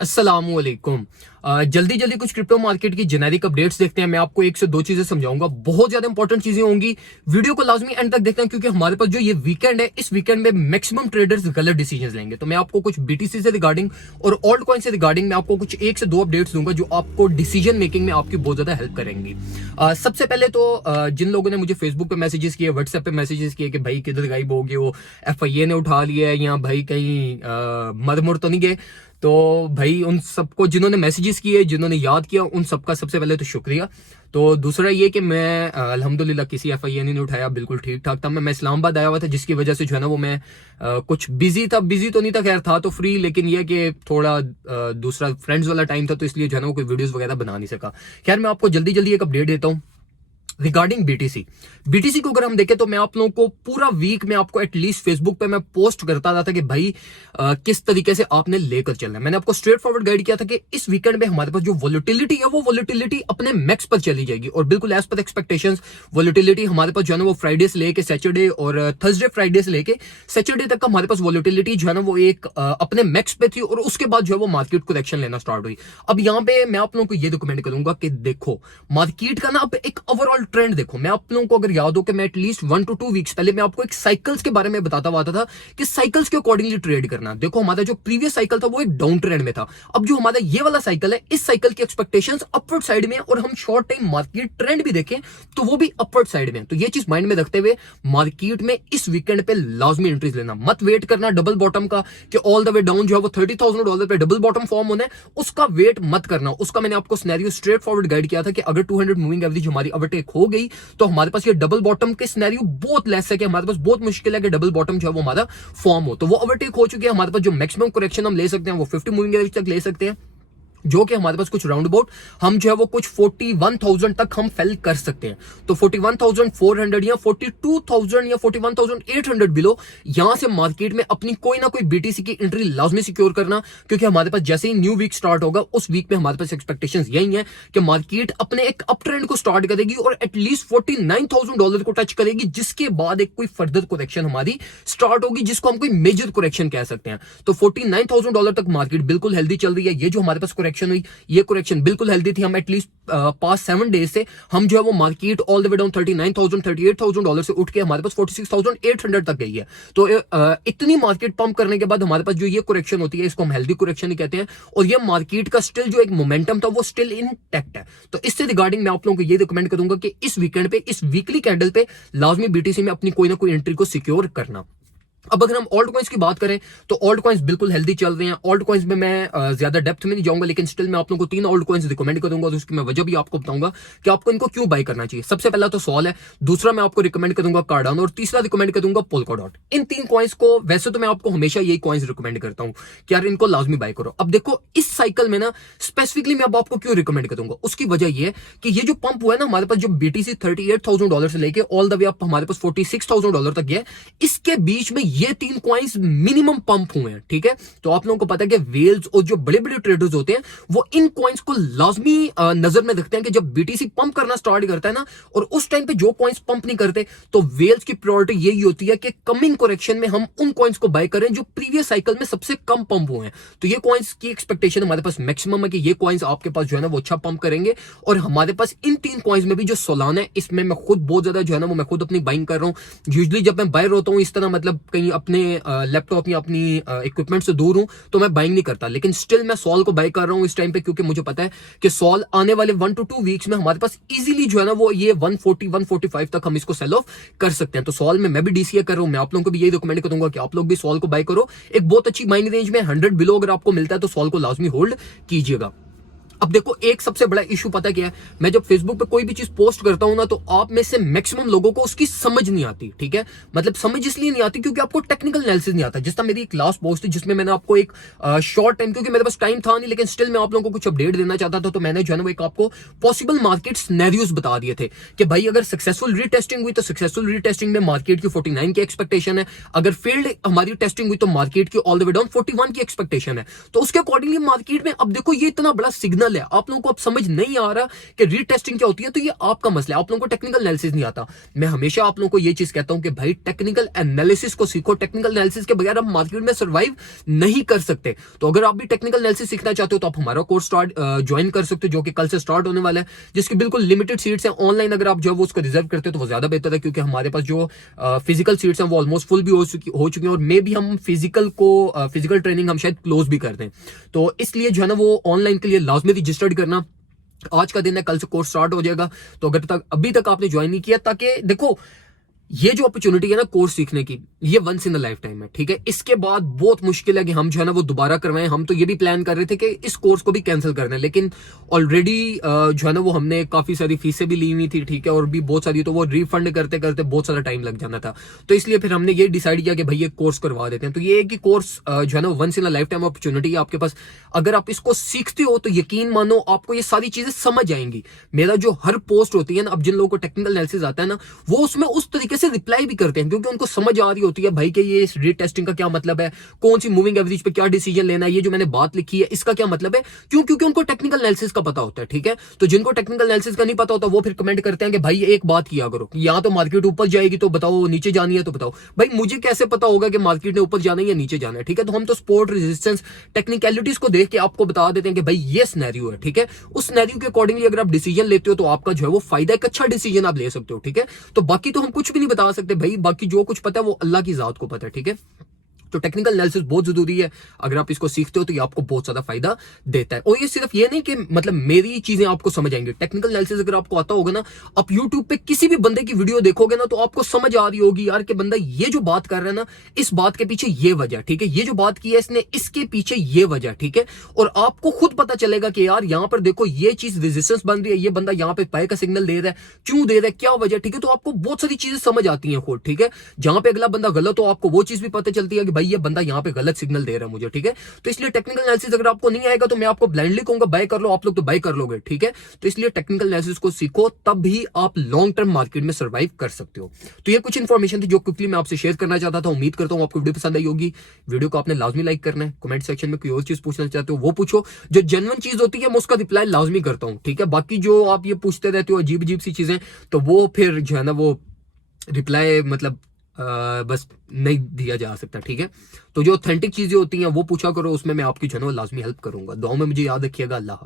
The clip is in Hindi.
अस्सलामुअलैकुम। जल्दी जल्दी कुछ क्रिप्टो मार्केट की जेनेरिक अपडेट्स देखते हैं। मैं आपको एक से दो चीजें समझाऊंगा, बहुत ज्यादा इंपॉर्टेंट चीजें होंगी। वीडियो को लाजमी एंड तक देखते हैं क्योंकि हमारे पास जो ये वीकेंड है, इस वीकेंड में मैक्सिमम ट्रेडर्स गलत डिसीजंस लेंगे। तो मैं आपको कुछ बीटीसी से रिगार्डिंग और ऑल्ट कॉइन से रिगार्डिंग मैं आपको कुछ एक से दो अपडेट्स दूंगा जो आपको डिसीजन मेकिंग में आपकी बहुत ज्यादा हेल्प करेंगी। सबसे पहले तो जिन लोगों ने मुझे फेसबुक पे मैसेजेस किए, व्हाट्सएप पे मैसेजेस किए कि भाई किधर गायब हो गए, वो FIA ने उठा लिया है या भाई कहीं मर मुर तो नहीं गए, तो भाई उन सबको जिन्होंने मैसेजेस किए, जिन्होंने याद किया, उन सबका सबसे पहले तो शुक्रिया। तो दूसरा ये कि मैं अल्हम्दुलिल्लाह किसी FIA ने नहीं उठाया, बिल्कुल ठीक ठाक था। मैं इस्लामाबाद आया हुआ था जिसकी वजह से जो है ना वो मैं कुछ बिजी था, बिजी तो नहीं था, खैर था तो फ्री, लेकिन ये कि थोड़ा दूसरा फ्रेंड्स वाला टाइम था तो इसलिए जो है ना वो कोई वीडियोस वगैरह बना नहीं सका। खैर मैं आपको जल्दी जल्दी एक अपडेट देता हूँ रिगार्डिंग बीटीसी को। अगर हम देखें तो मैं आप लोगों को पूरा वीक में आपको एटलीस्ट फेसबुक पे मैं पोस्ट करता रहा था कि भाई किस तरीके से आपने लेकर चलना है। मैंने आपको स्ट्रेट फॉरवर्ड गाइड किया था कि इस वीकेंड में हमारे पास जो वोलेटिलिटी है वो वोलेटिलिटी अपने मैक्स पर चली जाएगी और बिल्कुल एज पर एक्सपेक्टेशंस वोलेटिलिटी हमारे पास जो है ना वो फ्राइडे से लेके सैटरडे और थर्सडे फ्राइडे से लेके सैटरडे तक का हमारे पास वोलेटिलिटी जो है ना वो एक अपने मैक्स पे थी और उसके बाद जो है वो मार्केट करेक्शन लेना स्टार्ट हुई। अब यहाँ पे मैं आप लोगों को ये रिकमेंड करूंगा कि देखो मार्केट का ना अब एक ओवरऑल ट्रेंड देखो। मैं आप लोगों को अगर याद हो कि मैं एटलीस्ट 1 to 2 वीक्स पहले मैं आपको एक साइकिल्स के बारे में बताता हुआ था कि साइकिल्स के अकॉर्डिंगली ट्रेड करना। देखो हमारा जो प्रीवियस साइकिल था वो एक डाउन ट्रेंड में था। अब जो हमारा ये वाला साइकिल है, इस साइकिल की एक्सपेक्टेशंस अपवर्ड साइड में और हम शॉर्ट टाइम मार्केट ट्रेंड भी देखें तो वो भी अपवर्ड साइड में। तो ये चीज माइंड में रखते हुए मार्केट में इस वीकेंड पे लाजमी एंट्रीज लेना, मत वेट करना डबल बॉटम का कि ऑल द वे डाउन जो है वो $30,000 पे डबल बॉटम फॉर्म होना है, उसका वेट मत करना। उसका मैंने आपको सिनेरियो स्ट्रेट फॉरवर्ड गाइड किया था कि अगर 200 मूविंग एवरेज हमारी ओवरटेक हो गई तो हमारे पास ये डबल बॉटम के सिनेरियो बहुत लेस है कि हमारे पास बहुत मुश्किल है कि डबल बॉटम जो है वो हमारा फॉर्म हो। तो वो ओवरटेक हो चुके हैं, हमारे पास जो मैक्सिमम करेक्शन हम ले सकते हैं वो 50 मूविंग एवरेज तक ले सकते हैं, जो कि हमारे पास कुछ राउंड अबाउट हम जो है वो कुछ 41,000 तक हम फेल कर सकते हैं। तो 41,400 या 42,000 या 41,800 बिलो यहां से मार्केट में अपनी कोई ना कोई बीटीसी की एंट्री लाजमी सिक्योर करना, क्योंकि हमारे पास जैसे ही न्यू वीक स्टार्ट होगा उस वीक में हमारे पास एक्सपेक्टेशंस यही है कि मार्केट अपने एक अप ट्रेंड को स्टार्ट करेगी और एटलीस्ट $49,000 को टच करेगी, जिसके बाद एक कोई फर्दर करेक्शन हमारी स्टार्ट होगी जिसको हम कोई मेजर करेक्शन कह सकते हैं। तो $49,000 तक मार्केट बिल्कुल हेल्दी चल रही है। ये जो हमारे पास करेक्शन हुई, ये करेक्शन बिल्कुल हेल्दी थी। हम एटलीस्ट पास 7 डेज से हम जो है वो market all the way down $39,000 $38,000 से उठ के हमारे पास 46,800 तक गई है। तो इतनी मार्केट पंप करने के बाद हमारे पास जो ये करेक्शन होती है इसको हम हेल्दी करेक्शन ही कहते हैं और ये मार्केट का स्टिल जो एक मोमेंटम था वो स्टिल इंटैक्ट है। तो इससे रिगार्डिंग मैं आप लोगों को ये रिकमेंड करूंगा कि इस वीकेंड पे, इस वीकली कैंडल पे लाजमी बीटीसी में अपनी कोई ना कोई एंट्री को सिक्योर करना। अब अगर हम ऑल्ट कॉइंस की बात करें तो ऑल्ट कॉइंस बिल्कुल हेल्दी चल रहे हैं। ऑल्ट कॉइंस में मैं ज्यादा डेप्थ में नहीं जाऊंगा, लेकिन स्टिल मैं आप लोगों को 3 ऑल्ट कॉइंस रिकमेंड करूंगा और उसकी मैं वजह भी आपको बताऊंगा कि आपको इनको क्यों बाय करना चाहिए। सबसे पहला तो सॉल है, दूसरा मैं आपको रिकमेंड करूंगा कार्डानो और तीसरा रिकमेंड करूंगा पोल्काडॉट। इन 3 कॉइंस को वैसे तो मैं आपको हमेशा यही कॉइंस रिकमेंड करता हूं कि यार इनको लाजमी बाय करो। अब देखो इस साइकिल में ना स्पेसिफिकली मैं अब आपको क्यों रिकमेंड करूंगा, उसकी वजह यह है कि ये जो पंप हुआ है ना हमारे पास, जो बीटीसी $38,000 से लेके ऑल द वे अप हमारे पास $46,000 तक गया, इसके बीच में ये 3 कॉइंस मिनिमम पंप हुए हैं। ठीक है, तो आप लोगों को पता है कि वेल्स और जो बड़े बड़े ट्रेडर्स होते हैं वो इन कॉइंस को लाजमी नजर में रखते हैं कि जब बीटीसी पंप करना स्टार्ट करता है ना, और उस टाइम पे जो कॉइंस पंप नहीं करते, तो वेल्स की प्रायोरिटी यही होती है कि कमिंग करेक्शन में हम उन कॉइंस को बाय करें जो प्रीवियस साइकिल में सबसे कम पंप हुए हैं। तो ये कॉइंस की एक्सपेक्टेशन हमारे पास मैक्सिमम है कि ये कॉइंस आपके पास जो है ना वो अच्छा पंप करेंगे। और हमारे पास इन 3 कॉइंस में भी जो सोलाना है, इसमें मैं खुद बहुत ज्यादा जो है ना वो मैं खुद अपनी बाइंग कर रहा हूं। यूजुअली जब मैं बायर होता हूं इस तरह, मतलब कहीं अपने लैपटॉप या अपनी इक्विपमेंट से दूर हूं तो मैं बाइंग नहीं करता, लेकिन स्टिल मैं सॉल को बाय कर रहा हूं इस टाइम पे, क्योंकि मुझे पता है कि सॉल आने वाले 1 to 2 वीक्स में हमारे पास इजीली जो है ना वो ये 140 145 तक हम इसको सेल ऑफ कर सकते हैं। तो सॉल में मैं भी डीसीए कर रहा हूं। मैं आप लोगों को भी यही रिकमेंड करूंगा कि आप लोग भी सॉल को बाय करो। एक बहुत अच्छी बाइंग रेंज में 100 बिलो अगर आपको मिलता है तो सॉल को लाजमी होल्ड कीजिएगा। अब देखो एक सबसे बड़ा इशू पता क्या है, मैं जब फेसबुक पे कोई भी चीज पोस्ट करता हूं ना तो आप में से मैक्सिमम लोगों को उसकी समझ नहीं आती। ठीक है, मतलब समझ इसलिए नहीं आती क्योंकि आपको टेक्निकल एनालिसिस नहीं आता। जिस तरह मेरी एक लास्ट पोस्ट थी जिसमें मैंने आपको एक शॉर्ट टाइम, क्योंकि मेरे पास टाइम था नहीं लेकिन स्टिल मैं आप लोगों को कुछ अपडेट देना चाहता था, तो मैंने जो है ना एक आपको पॉसिबल मार्केट सिनेरियोस बता दिए थे कि भाई अगर सक्सेसफुल रीटेस्टिंग हुई तो सक्सेसफुल रीटेस्टिंग में मार्केट की 49 की एक्सपेक्टेशन है, अगर फेल्ड हमारी टेस्टिंग हुई तो मार्केट की ऑल द वे डाउन 41 की एक्सपेक्टेशन है। तो उसके अकॉर्डिंगली मार्केट में अब देखो ये इतना बड़ा सिग्नल नल है, आप लोगों को अब समझ नहीं आ रहा कि रीटेस्टिंग क्या होती है, तो ये आपका मसला है, आप लोगों को टेक्निकल एनालिसिस नहीं आता। मैं हमेशा आप लोगों को ये चीज कहता हूं कि भाई टेक्निकल एनालिसिस को सीखो, टेक्निकल एनालिसिस के बगैर आप मार्केट में सर्वाइव नहीं कर सकते। तो अगर आप भी टेक्निकल एनालिसिस सीखना चाहते हो तो आप हमारा कोर्स ज्वाइन कर सकते हो, जो कि कल से स्टार्ट होने वाला है, जिसकी बिल्कुल लिमिटेड सीट्स हैं। ऑनलाइन अगर आप जो है वो उसको रिजर्व करते हो तो वो ज्यादा बेहतर है, क्योंकि हमारे पास जो फिजिकल सीट्स हैं वो ऑलमोस्ट फुल भी हो चुकी हैं, और मे भी हम फिजिकल ट्रेनिंग हम शायद क्लोज भी कर दें। तो इसलिए जो है ना वो ऑनलाइन के लिए लाजमी रजिस्टर्ड करना। आज का दिन है, कल से कोर्स स्टार्ट हो जाएगा। तो अगर अभी तक आपने ज्वाइन नहीं किया, ताकि देखो ये जो अपॉर्चुनिटी है ना कोर्स सीखने की, ये once in a life time है, ठीक है। इसके बाद बहुत मुश्किल है कि हम जो है ना वो दोबारा करवाएं। हम तो ये भी प्लान कर रहे थे कि इस कोर्स को भी कैंसिल कर दें, लेकिन ऑलरेडी जो है ना वो हमने काफी सारी फीसें भी ली हुई थी, ठीक है, और भी बहुत सारी, तो वो रिफंड करते करते बहुत सारा टाइम लग जाना था। तो इसलिए फिर हमने ये डिसाइड किया कि भाई ये कोर्स करवा देते हैं। तो ये है कि कोर्स जो है ना once in a life time opportunity है आपके पास। अगर आप इसको सीखते हो तो यकीन मानो आपको ये सारी चीजें समझ आएंगी। मेरा जो हर पोस्ट होती है ना, अब जिन लोगों को टेक्निकल एनालिसिस आता है ना, वो उसमें उस तरीके से रिप्लाई भी करते हैं, क्योंकि उनको समझ आ रही होती है भाई कि ये रीटेस्टिंग का क्या मतलब है, कौन सी मूविंग एवरेज पे क्या डिसीजन लेना है, ये जो मैंने बात लिखी है इसका क्या मतलब है। क्यों? क्योंकि उनको टेक्निकल एनालिसिस का पता होता है, ठीक है। तो जिनको टेक्निकल एनालिसिस का नहीं पता होता वो फिर कमेंट करते हैं कि भाई एक बात किया करो, या तो मार्केट ऊपर जाएगी तो बताओ, नीचे जानी है तो बताओ। भाई मुझे कैसे पता होगा कि मार्केट ने ऊपर जाना है या नीचे जाना है, ठीक है। तो हम तो सपोर्ट, रेजिस्टेंस, टेक्निकलिटीज को देख के आपको बता देते हैं कि भाई ये सिनेरियो है, ठीक है। उस सिनेरियो के अकॉर्डिंगली अगर आप डिसीजन लेते हो तो आपका जो है वो फायदा, एक अच्छा डिसीजन आप ले सकते हो, ठीक है। तो बाकी तो हम कुछ भी नहीं बता सकते भाई, बाकी जो कुछ पता है वो अल्लाह की जात को पता है, ठीक है। तो टेक्निकल एनालिसिस बहुत जरूरी है। अगर आप इसको सीखते हो तो ये आपको बहुत ज्यादा फायदा देता है। और ये सिर्फ ये नहीं कि मतलब मेरी चीजें आपको समझ आएंगी, टेक्निकल एनालिसिस अगर आपको आता होगा ना, आप यूट्यूब पे किसी भी बंदे की वीडियो देखोगे ना तो आपको समझ आ रही होगी यार कि बंदा ये जो बात कर रहा है ना, इस बात के पीछे ये वजह, ठीक है, ये जो बात की है इसने, इसके पीछे ये वजह, ठीक है। और आपको खुद पता चलेगा कि यार यहाँ पर देखो ये चीज रेजिस्टेंस बन रही है, ये बंदा यहाँ पे बाय का सिग्नल दे रहा है, क्यों दे रहा है, क्या वजह, ठीक है। तो आपको बहुत सारी चीजें समझ आती हैं खुद, ठीक है। जहां पे अगला बंदा गलत हो आपको वो चीज भी पता चलती है कि भाई ये बंदा यहाँ पे गलत सिग्नल दे रहा है मुझे, ठीक है। तो इसलिए टेक्निकल एनालिसिस अगर आपको नहीं आएगा तो मैं आपको ब्लाइंडली कहूंगा बाय कर लो, आप लोग तो बाय कर लोगे, ठीक है। तो इसलिए टेक्निकल एनालिसिस को सीखो, तब भी आप लॉन्ग टर्म मार्केट में सर्वाइव कर सकते हो। तो ये कुछ इंफॉर्मेशन थी जो क्विकली मैं आपसे शेयर करना चाहता था। उम्मीद करता हूं आपको वीडियो पसंद आई होगी। वीडियो को आपने लाजमी लाइक करना है। कमेंट सेक्शन में कोई और चीज पूछना चाहते हो वो पूछो, जो जेन्युइन चीज होती है मैं उसका रिप्लाई लाजमी करता हूं, ठीक है। बाकी जो आप ये पूछते रहते हो अजीब अजीब सी चीजें, तो वो फिर जो है ना वो रिप्लाई मतलब बस नहीं दिया जा सकता, ठीक है। तो जो ऑथेंटिक चीजें होती हैं वो पूछा करो, उसमें मैं आपकी जो है ना लाजमी हेल्प करूंगा। दुआओं में मुझे याद रखिएगा। अल्लाह।